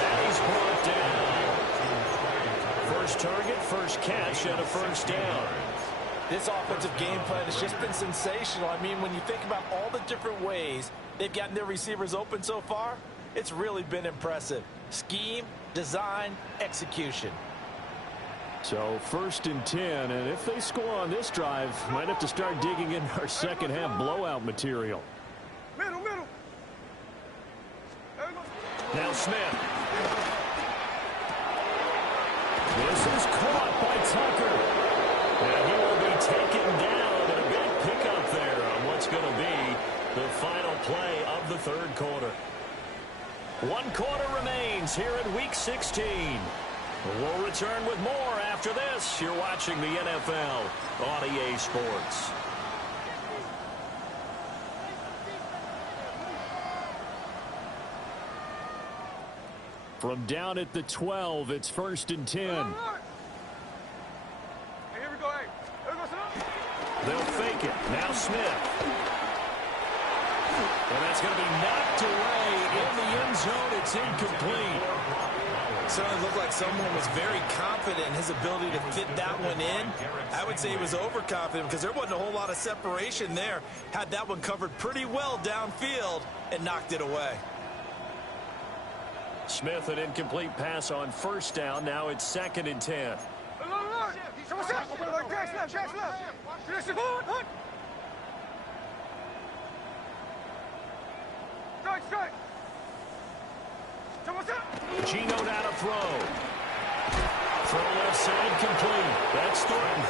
And he's brought down. First target, first catch, and a first down. This offensive game plan has just been sensational. I mean, when you think about all the different ways they've gotten their receivers open so far, it's really been impressive. Scheme, design, execution. So 1st and 10, and if they score on this drive, might have to start digging in our second half blowout material. Middle. Now Smith. This is caught by Tucker. And he will be taken down, and a big pickup there on what's going to be the final play of the 3rd quarter. 1 quarter remains here in Week 16. We'll return with more after this. You're watching the NFL on EA Sports. From down at the 12, it's 1st and 10. Hey, here we go. Hey, here we go, son. They'll fake it. Now Smith. And that's going to be knocked away in the end zone. It's incomplete. Certainly looked like someone was very confident in his ability to fit that one in. I would say he was overconfident because there wasn't a whole lot of separation there. Had that one covered pretty well downfield and knocked it away. Smith, an incomplete pass on 1st down. Now it's 2nd and 10. Gino down to throw. Throw left side complete. That's Thornton.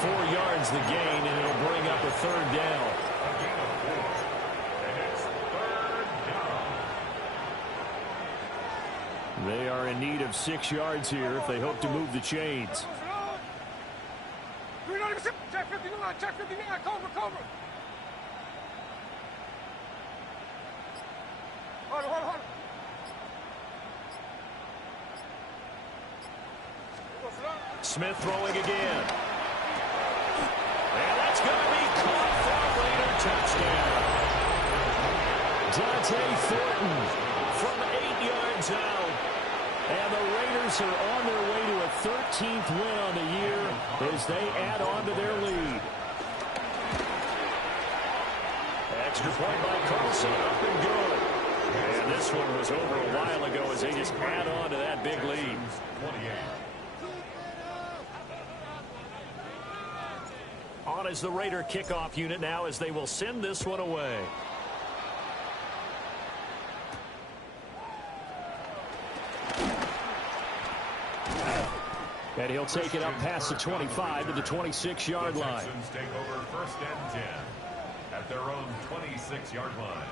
4 yards the gain, and it'll bring up a 3rd down. They are in need of 6 yards here if they hope to move the chains. Check 59, check 59, cover. Hold. Smith throwing again. And that's going to be caught for a Raider touchdown. Dante Thornton from 8 yards out. And the Raiders are on their way to a 13th win on the year as they add on to their lead. Extra point by Carlson, up and good. And this one was over a while ago as they just add on to that big lead. On as the Raider kickoff unit now as they will send this one away. And he'll take it up past the 25 to the 26-yard line. Texans take over 1st and 10 at their own 26-yard line.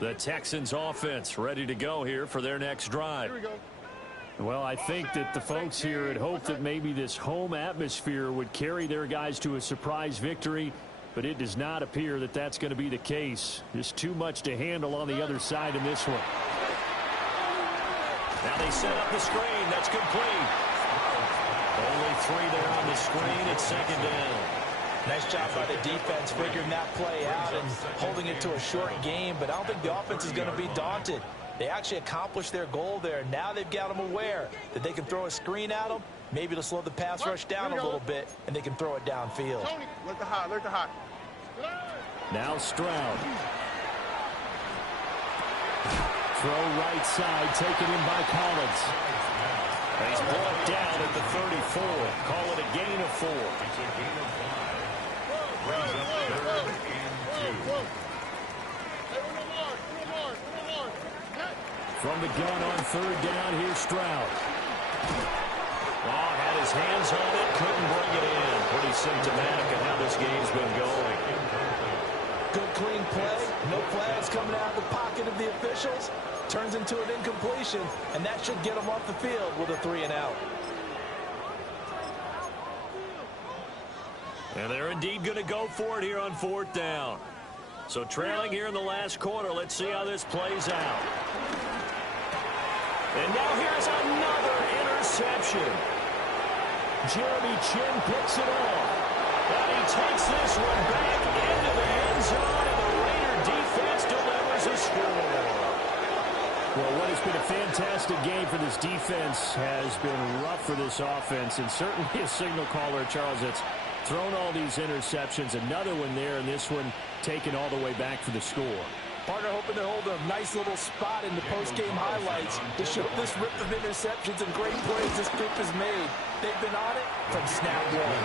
The Texans offense ready to go here for their next drive. Here we go. Well, I think that the folks here had hoped that maybe this home atmosphere would carry their guys to a surprise victory, but it does not appear that that's going to be the case. Just too much to handle on the other side in this one. Now they set up the screen. That's complete. Only 3 there on the screen. It's 2nd down. Nice job by the defense figuring that play out and holding it to a short game, but I don't think the offense is going to be daunted. They actually accomplished their goal there. Now they've got them aware that they can throw a screen at them, maybe to slow the pass rush down a little bit, and they can throw it downfield. Tony, let the hot. Now Stroud. Throw right side, taken in by Collins. And he's brought down at the 34. Call it a gain of 4. It's a gain of 5. Brings up 3rd and 2. From the gun on 3rd down, here's Stroud. Oh, had his hands on it, couldn't bring it in. Pretty symptomatic of how this game's been going. Good clean play, no flags coming out of the pocket of the officials. Turns into an incompletion, and that should get them off the field with a 3-and-out. And they're indeed going to go for it here on 4th down. So trailing here in the last quarter, let's see how this plays out. And now here's another interception. Jeremy Chin picks it off. And he takes this one back into the end zone, and the Raider defense delivers a score. Well, what has been a fantastic game for this defense has been rough for this offense, and certainly a signal caller, Charles, that's thrown all these interceptions. Another one there, and this one taken all the way back for the score. Partner hoping to hold a nice little spot in the post-game highlights to show this rip of interceptions and great plays this group has made. They've been on it from snap one.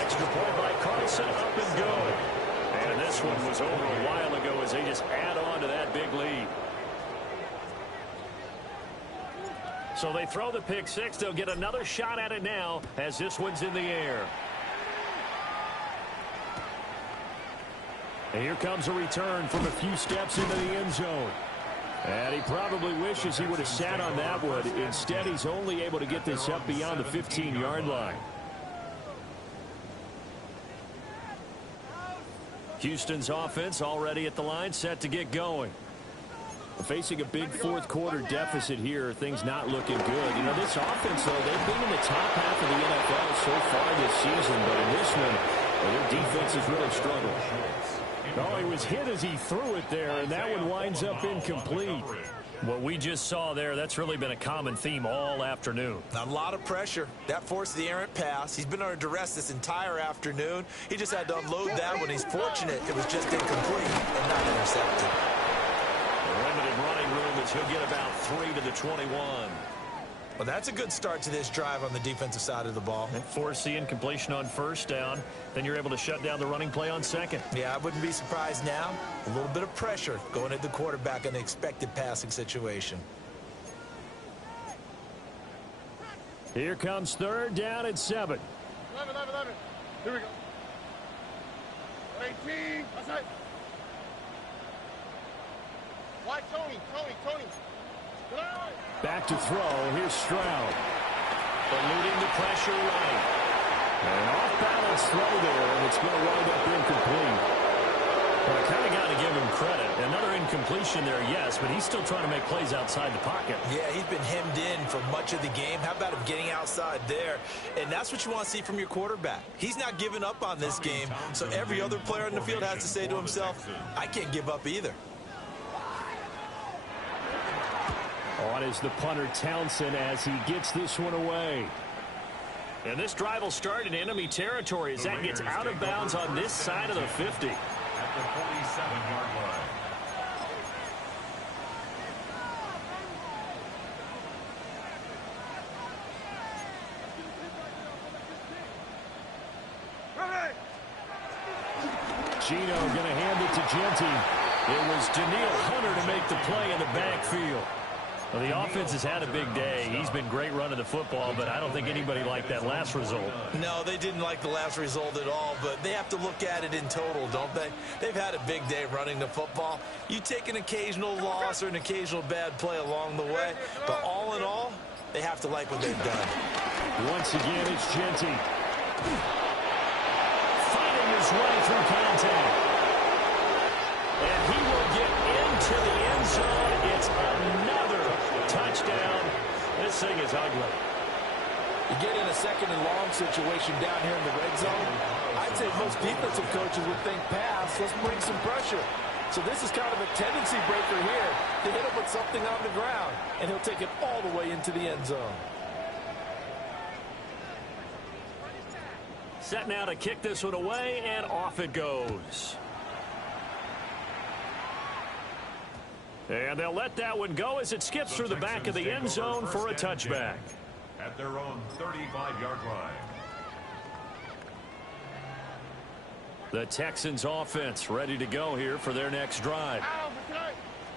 Extra point by Carlson, up and good. And this one was over a while ago as they just add on to that big lead. So they throw the pick six. They'll get another shot at it now as this one's in the air. And here comes a return from a few steps into the end zone. And he probably wishes he would have sat on that one. Instead, he's only able to get this up beyond the 15-yard line. Houston's offense already at the line, set to get going. Facing a big fourth-quarter deficit here, things not looking good. You know, this offense, though, they've been in the top half of the NFL so far this season, but in this one, their defense has really struggled. Oh, he was hit as he threw it there, and that one winds up incomplete. What we just saw there, that's really been a common theme all afternoon. A lot of pressure. That forced the errant pass. He's been under duress this entire afternoon. He just had to unload that one. He's fortunate it was just incomplete and not intercepted. Limited running room as he'll get about 3 to the 21. Well, that's a good start to this drive on the defensive side of the ball. And force the incompletion on first down. Then you're able to shut down the running play on second. Yeah, I wouldn't be surprised now. A little bit of pressure going at the quarterback in an expected passing situation. Here comes third down and 7. 11. Here we go. 18. That's it. Why, Tony? Back to throw. Here's Stroud. Eluding the pressure right. An off-balance throw there, and it's going to wind up incomplete. Well, I kind of got to give him credit. Another incompletion there, yes, but he's still trying to make plays outside the pocket. Yeah, he's been hemmed in for much of the game. How about him getting outside there? And that's what you want to see from your quarterback. He's not giving up on this game, so every other player in the field has to say to himself, I can't give up either. On is the punter Townsend as he gets this one away. And this drive will start in enemy territory as that gets out of bounds on this side of the 50. At the 47-yard line. Gino going to hand it to Genty. It was Daniil Hunter to make the play in the backfield. Well, the offense has had a big day. He's been great running the football, but I don't think anybody liked that last result. No, they didn't like the last result at all, but they have to look at it in total, don't they? They've had a big day running the football. You take an occasional loss or an occasional bad play along the way, but all in all, they have to like what they've done. Once again, it's Genty. Fighting his way through contact. And he will get into the end zone. It's another touchdown. This thing is ugly. You get in a second and long situation down here in the red zone. I'd say most defensive coaches would think pass. Let's bring some pressure. So this is kind of a tendency breaker here to hit him with something on the ground, and he'll take it all the way into the end zone. Set now to kick this one away, and off it goes. And they'll let that one go as it skips through the back of the end zone for a touchback. At their own 35-yard line. The Texans offense ready to go here for their next drive.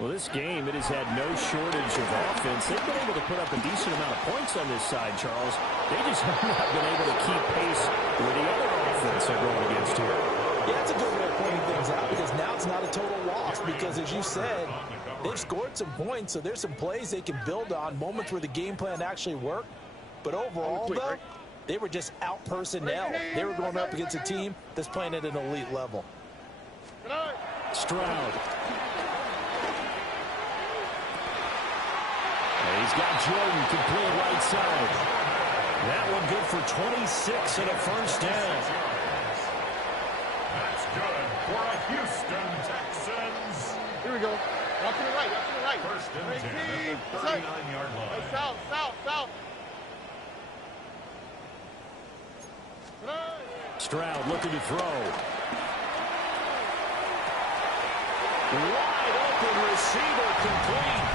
Well, this game, it has had no shortage of offense. They've been able to put up a decent amount of points on this side, Charles. They just have not been able to keep pace with the other offense they're going against here. Yeah, that's a good way of pointing things out because now it's not a total loss because, as you said, they've scored some points, so there's some plays they can build on, moments where the game plan actually worked. But overall, though, they were just out-personnel. They were going up against a team that's playing at an elite level. Stroud. And he's got Jordan complete right side. That one good for 26 and a first down. That's good for a Houston Texans. Here we go. Walk to the right. First and 10 at the 39-yard line. South. Stroud looking to throw. Wide open receiver, complete.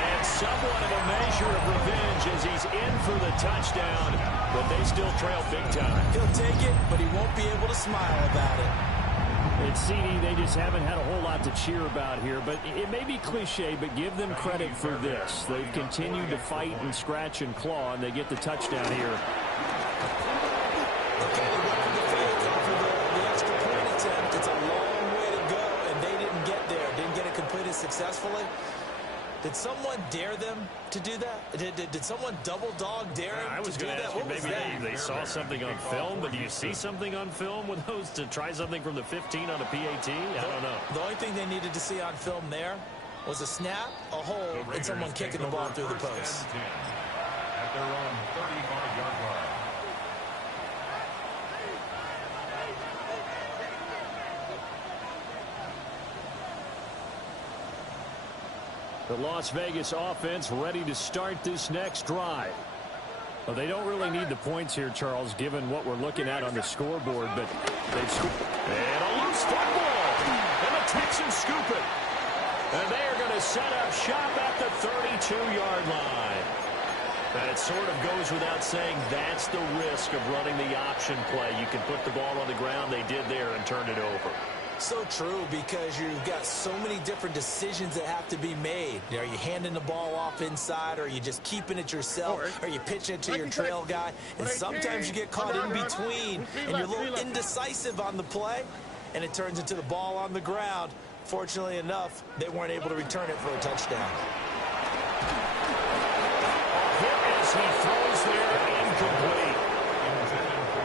And somewhat of a measure of revenge as he's in for the touchdown, but they still trail big time. He'll take it, but he won't be able to smile about it. At CD, they just haven't had a whole lot to cheer about here, but it may be cliche, but give them credit for this. They've continued to fight and scratch and claw, and they get the touchdown here. Okay, they went for the fake off of the extra point attempt. It's a long way to go, and they didn't get there. Didn't get it completed successfully. Did someone dare them to do that? Did someone double dog dare him I was to do going to that? ask you, What was maybe that? they saw something on film, but do you see something on film with those to try something from the 15 on a PAT? I don't know. The only thing they needed to see on film there was a snap, a hold, and someone kicking the ball through the post. At their own 35-yard line. The Las Vegas offense ready to start this next drive. Well, they don't really need the points here, Charles, given what we're looking at on the scoreboard, but they've scored. And a loose football. And the Texans scoop it. And they are going to set up shop at the 32-yard line. That sort of goes without saying. That's the risk of running the option play. You can put the ball on the ground. They did there and turned it over. So true, because you've got so many different decisions that have to be made. Are you handing the ball off inside, or are you just keeping it yourself, or are you pitching it to your trail guy? And sometimes you get caught in between, and you're a little indecisive on the play, and it turns into the ball on the ground. Fortunately enough, they weren't able to return it for a touchdown. Hit as he throws there, incomplete.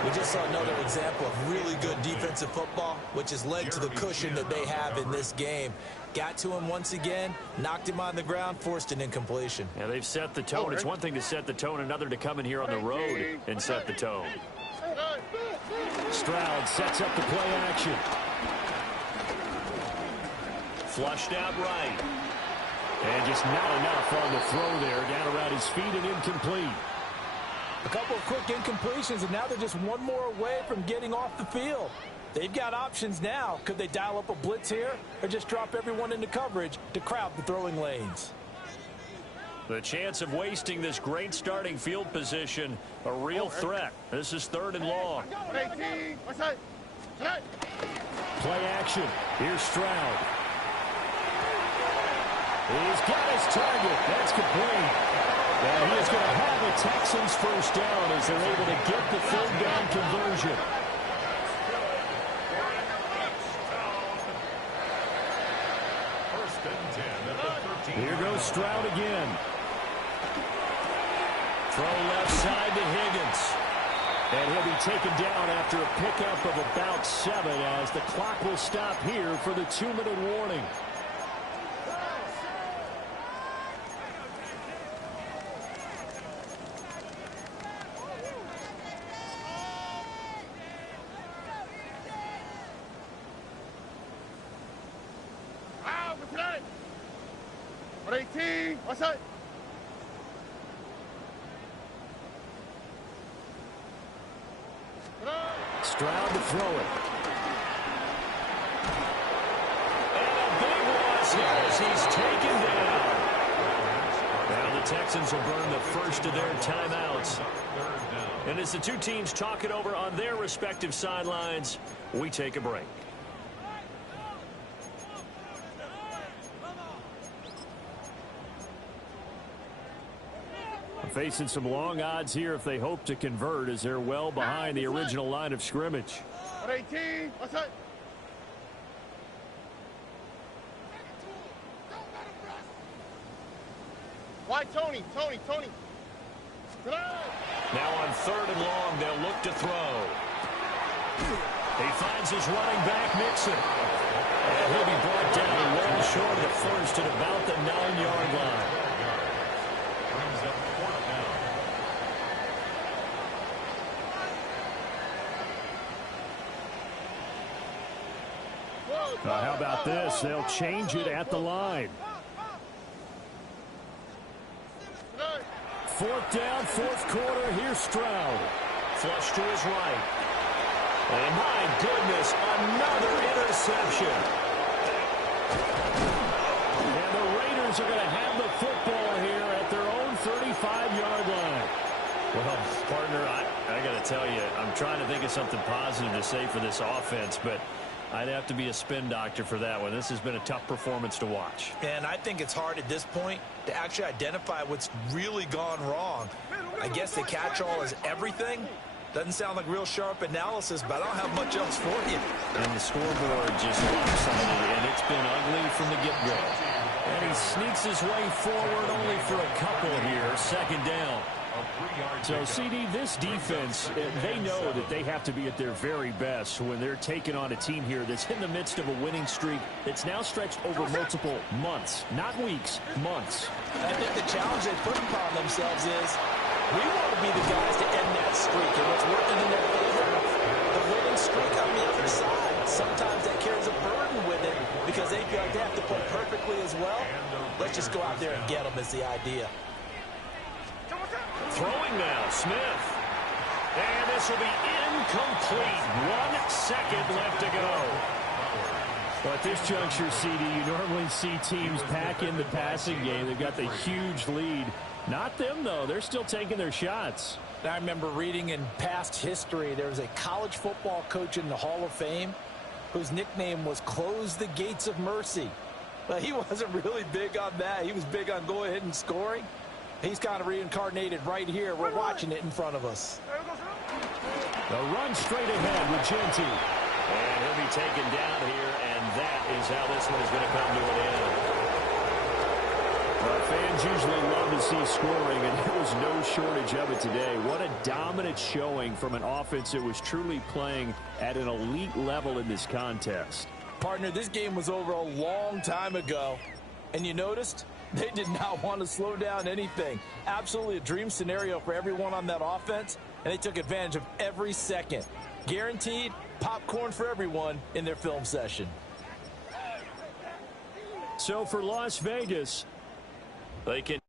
We just saw another example of really good defensive football, which has led to the cushion that they have in this game. Got to him once again, knocked him on the ground, forced an incompletion. Yeah, they've set the tone. It's one thing to set the tone, another to come in here on the road and set the tone. Stroud sets up the play action. Flushed out right. And just not enough on the throw there. Down around his feet and incomplete. A couple of quick incompletions, and now they're just one more away from getting off the field. They've got options now. Could they dial up a blitz here, or just drop everyone into coverage to crowd the throwing lanes? The chance of wasting this great starting field position, a real threat. This is 3rd and long. Play action. Here's Stroud. He's got his target. That's complete. And he is going to have the Texans first down as they're able to get the 3rd down conversion. First and 10 at the 13. Here goes Stroud again. Throw left side to Higgins. And he'll be taken down after a pickup of about 7 as the clock will stop here for the 2-minute warning. Stroud to throw it. And a big loss here as he's taken down. Now the Texans will burn the first of their timeouts. And as the two teams talk it over on their respective sidelines, we take a break. Facing some long odds here if they hope to convert, as they're well behind the original line of scrimmage. Why, Tony? Now on 3rd and long, they'll look to throw. He finds his running back, Mixon. And he'll be brought down well short of the first at about the 9-yard line. How about this? They'll change it at the line. 4th down, 4th quarter. Here's Stroud. Flush to his right. And my goodness, another interception. And the Raiders are going to have the football here at their own 35-yard line. Well, partner, I got to tell you, I'm trying to think of something positive to say for this offense, but I'd have to be a spin doctor for that one. This has been a tough performance to watch. And I think it's hard at this point to actually identify what's really gone wrong. I guess the catch-all is everything. Doesn't sound like real sharp analysis, but I don't have much else for you. And the scoreboard just lopsided, and it's been ugly from the get-go. And he sneaks his way forward only for a couple here. Second down. So, CD, this defense, they know that they have to be at their very best when they're taking on a team here that's in the midst of a winning streak that's now stretched over multiple months, not weeks, months. I think the challenge they put upon themselves is we want to be the guys to end that streak, and what's working in their favor, the winning streak on the other side. Sometimes that carries a burden with it because they feel like they have to play perfectly as well. Let's just go out there and get them is the idea. Throwing now, Smith. And this will be incomplete. 1 second left to go. Well, at this juncture, CD, you normally see teams pack in the passing game. They've got the huge lead. Not them, though. They're still taking their shots. I remember reading in past history, there was a college football coach in the Hall of Fame whose nickname was Close the Gates of Mercy. But he wasn't really big on that. He was big on going ahead and scoring. He's kind of reincarnated right here. We're watching it in front of us. The run straight ahead with Genty. And he'll be taken down here, and that is how this one is going to come to an end. Well, fans usually love to see scoring, and there was no shortage of it today. What a dominant showing from an offense that was truly playing at an elite level in this contest. Partner, this game was over a long time ago, and you noticed they did not want to slow down anything. Absolutely a dream scenario for everyone on that offense, and they took advantage of every second. Guaranteed popcorn for everyone in their film session. So for Las Vegas, they can